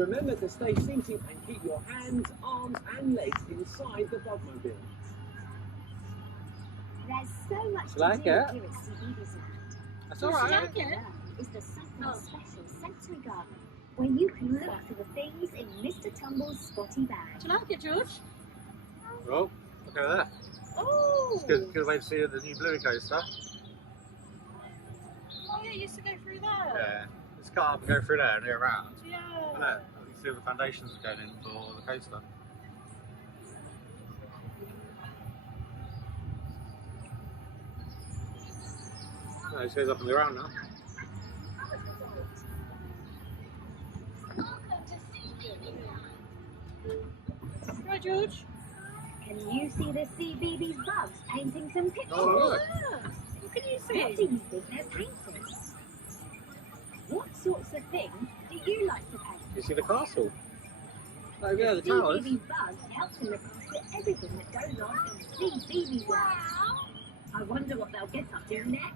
Remember to stay seated and keep your hands, arms and legs inside the bugmobile. There's so much to do Like here it? at CBeebies Land. That's all right. Like it is the something special sensory garden where you can look for the things in Mr. Tumble's spotty bag. Do you like it, George? Oh, look at that. Oh! It's good way to see the new Bluey coaster. Oh yeah, you used to go through there. Yeah. Let's cut up and go through there and go around. Yeah. Look, you can see all the foundations going in for the coaster. No, it goes up and around now. Right, George. Can you see the CBeebies bugs painting some pictures? Oh, look. What can you What do see? you think they're painting? What sorts of things do you like to paint? You see the castle? Oh yeah, the towers. CBeebies bugs help to look after everything that goes on in CBeebies Land. I wonder what they'll get up to next.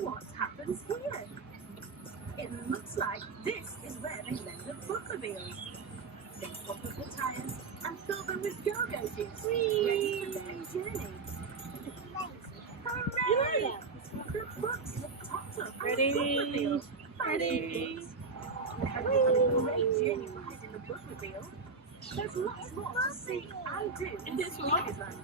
What happens here? It looks like this is where they left the bookmobiles. They pop up the tires and fill them with go-go juice, ready for their journey. Hooray! The books have topped up on the Ready? bookmobile. Ready? We're having a great journey ride in the bookmobile. There's lots more to see and do in This one? CBeebies Land.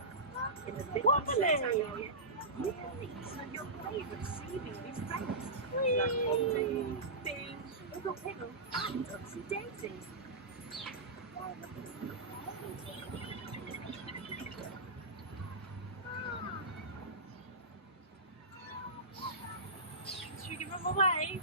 In the big Wobbly. area, you can meet some of your favourite CBeebies friends. Like Omni, Bing, Little Piggle, and Upsy Daisy. Should we give them a wave?